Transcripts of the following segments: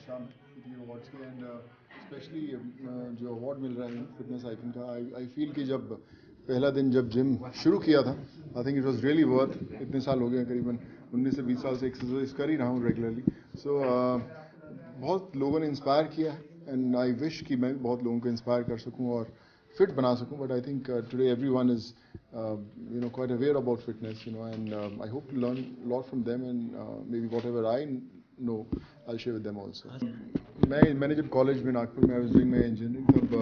शाम की अवार्ड्स के एंड स्पेशली जो अवार्ड मिल रहा है फिटनेस आइकन का आई फील कि जब पहला दिन जब जिम शुरू किया था I think it was really worth इतने साल हो गए करीबन 19 से 20 साल से एक्सरसाइज कर ही रहा हूँ रेगुलरली सो बहुत लोगों ने इंस्पायर किया है एंड आई विश कि मैं बहुत लोगों को इंस्पायर कर सकूँ और फिट बना सकूँ but I think today everyone is quite aware about fitness and I hope to learn a lot from them and maybe whatever I know I'll share with them also. मैंने जब college में नागपुर में I was doing my engineering तब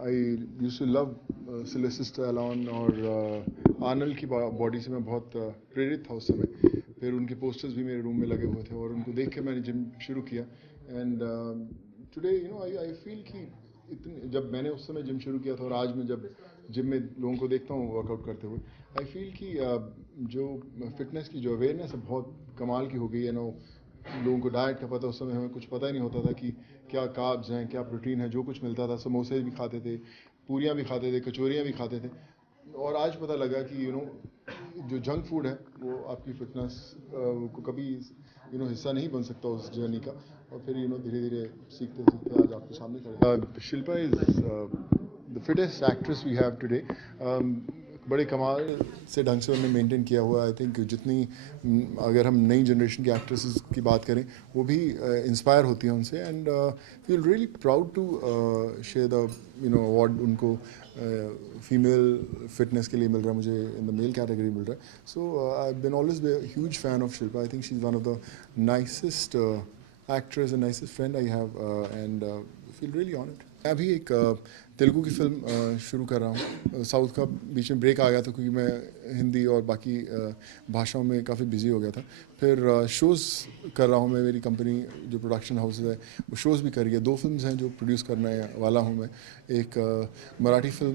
I used to love Sylvester Stallone और Arnold की body से मैं बहुत प्रेरित था उस समय फिर उनके पोस्टर्स भी मेरे रूम में लगे हुए थे और उनको देख के मैंने जिम शुरू किया एंड टुडे आई फील कि इतने जब मैंने उस समय जिम शुरू किया था और आज मैं जब जिम में लोगों को देखता हूँ वर्कआउट करते हुए आई फील कि जो फिटनेस की जो अवेयरनेस है बहुत कमाल की हो गई है लोगों को डाइट का पता उस समय हमें कुछ पता ही नहीं होता था कि क्या कार्ब्स हैं क्या प्रोटीन है जो कुछ मिलता था समोसे भी खाते थे पूरियाँ भी खाते थे कचौरियाँ भी खाते थे और आज पता लगा कि जो जंक फूड है वो आपकी फिटनेस को कभी हिस्सा नहीं बन सकता उस जर्नी का और फिर धीरे धीरे सीखते सीखते आज आपके सामने खड़े Shilpa is the fittest actress we have today बड़े कमाल से ढंग से उन्होंने मेंटेन किया हुआ आई थिंक जितनी अगर हम नई जनरेशन की एक्ट्रेसेस की बात करें वो भी इंस्पायर होती हैं उनसे and feel really proud to share the award उनको फीमेल फिटनेस के लिए मिल रहा है मुझे इन द मेल कैटेगरी मिल रहा है so I been always be huge fan of Shilpa I think she is one of the nicest actress and nicest friend I have and feel really honored. मैं अभी एक तेलुगु की फिल्म शुरू कर रहा हूँ साउथ का बीच में ब्रेक आ गया था क्योंकि मैं हिंदी और बाकी भाषाओं में काफ़ी बिजी हो गया था फिर शोज़ कर रहा हूँ मैं मेरी कंपनी जो प्रोडक्शन हाउस है वो शोज़ भी कर रही है 2 फिल्म्स हैं जो प्रोड्यूस करने वाला हूँ मैं एक मराठी फिल्म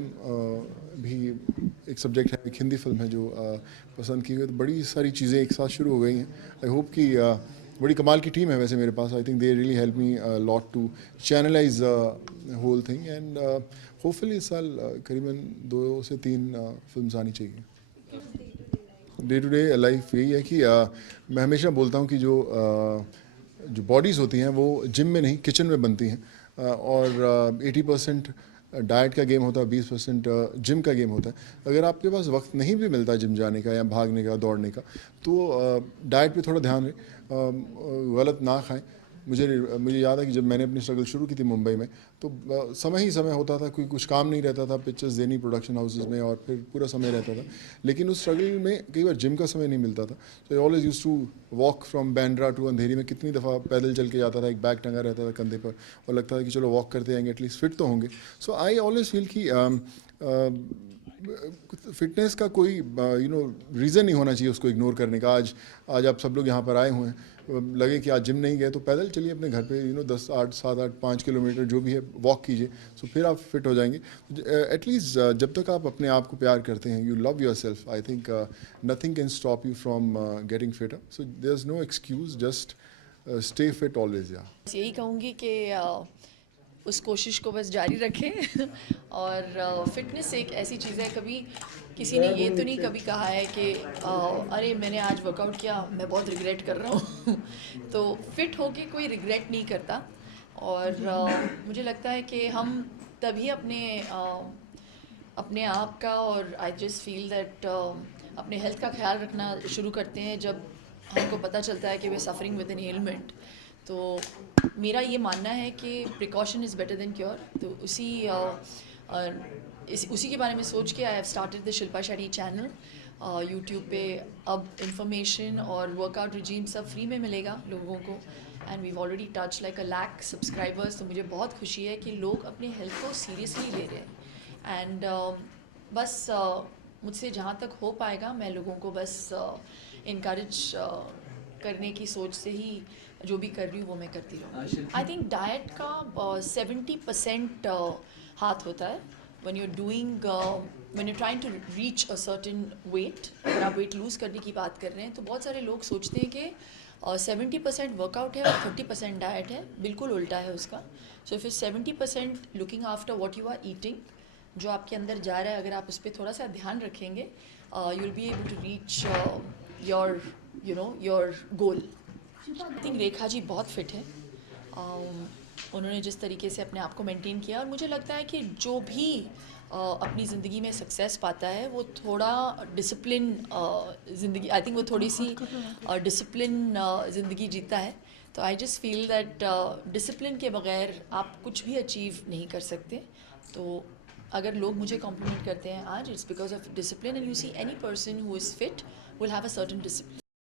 भी एक सब्जेक्ट है एक हिंदी फिल्म है जो पसंद की गई तो बड़ी सारी चीज़ें एक साथ शुरू हो गई हैं आई होप कि बड़ी कमाल की टीम है वैसे मेरे पास I think they really help me lot to channelise whole thing and hopefully इस साल करीबन 2 से 3 फिल्म्स आनी चाहिए डे टू डे लाइफ यही है कि मैं हमेशा बोलता हूँ कि जो बॉडीज़ होती हैं वो जिम में नहीं किचन में बनती हैं और 80% डाइट का गेम होता है 20% जिम का गेम होता है अगर आपके पास वक्त नहीं भी मिलता जिम जाने का या भागने का दौड़ने का तो डाइट पे थोड़ा ध्यान रहे गलत ना खाएं मुझे याद है कि जब मैंने अपनी स्ट्रगल शुरू की थी मुंबई में तो समय ही समय होता था कोई कुछ काम नहीं रहता था पिक्चर्स देनी प्रोडक्शन हाउसेज में और फिर पूरा समय रहता था लेकिन उस स्ट्रगल में कई बार जिम का समय नहीं मिलता था so I always use to walk from Bandra to Andheri में कितनी दफ़ा पैदल चल के जाता था एक बैग टंगा रहता था कंधे पर और लगता था कि चलो वॉक करते जाएंगे एटलीस्ट फिट तो होंगे सो आई ऑलवेज फील कि फिटनेस का कोई रीज़न नहीं होना चाहिए उसको इग्नोर करने का आज आप सब लोग यहाँ पर आए हुए हैं लगे कि आज जिम नहीं गए तो पैदल चलिए अपने घर पे 10 8 7 8 5 किलोमीटर जो भी है वॉक कीजिए सो फिर आप फिट हो जाएंगे एटलीस्ट जब तक आप अपने आप को प्यार करते हैं you love yourself I think nothing can stop you from getting fitter so there is no excuse just stay fit always या यही कहूँगी कि उस कोशिश को बस जारी रखें और फिटनेस एक ऐसी चीज़ है कभी किसी ने ये तो नहीं कभी कहा है कि अरे मैंने आज वर्कआउट किया मैं बहुत रिग्रेट कर रहा हूँ तो फिट होके कोई रिग्रेट नहीं करता और मुझे लगता है कि हम तभी अपने आप का और आई जस्ट फील दैट अपने हेल्थ का ख्याल रखना शुरू करते हैं जब हमको पता चलता है कि वे सफरिंग विद एन एलिमेंट तो मेरा ये मानना है कि precaution is better than cure तो उसी के बारे में सोच के I have started the Shilpa Shetty channel YouTube पे अब इंफॉर्मेशन और वर्कआउट रिजीम सब फ्री में मिलेगा लोगों को and we already touch like 1 lakh subscribers तो मुझे बहुत खुशी है कि लोग अपने हेल्थ को सीरियसली ले रहे हैं एंड बस मुझसे जहाँ तक हो पाएगा मैं लोगों को बस इनकरेज करने की सोच से ही जो भी कर रही हूँ वो मैं करती रहूँ आई थिंक डाइट का 70% हाथ होता है when you're doing when you're trying to reach a certain weight अगर आप वेट लूज़ करने की बात कर रहे हैं तो बहुत सारे लोग सोचते हैं कि 70% वर्कआउट है और 30% डाइट है बिल्कुल उल्टा है उसका so if 70% looking after what you are eating जो आपके अंदर जा रहा है अगर आप उस पर थोड़ा सा ध्यान रखेंगे you will be able to reach your your goal I think Rekha ji बहुत फिट है उन्होंने जिस तरीके से अपने आप को मेंटेन किया, और मुझे लगता है कि जो भी अपनी ज़िंदगी में सक्सेस पाता है वो थोड़ा डिसिप्लिन ज़िंदगी, आई थिंक वो थोड़ी सी डिसिप्लिन ज़िंदगी जीता है. तो I just feel that discipline के बगैर आप कुछ भी अचीव नहीं कर सकते. तो अगर लोग मुझे कॉम्प्लीमेंट करते हैं आज, it's because of discipline. And you see any person who is fit will have a certain discipline.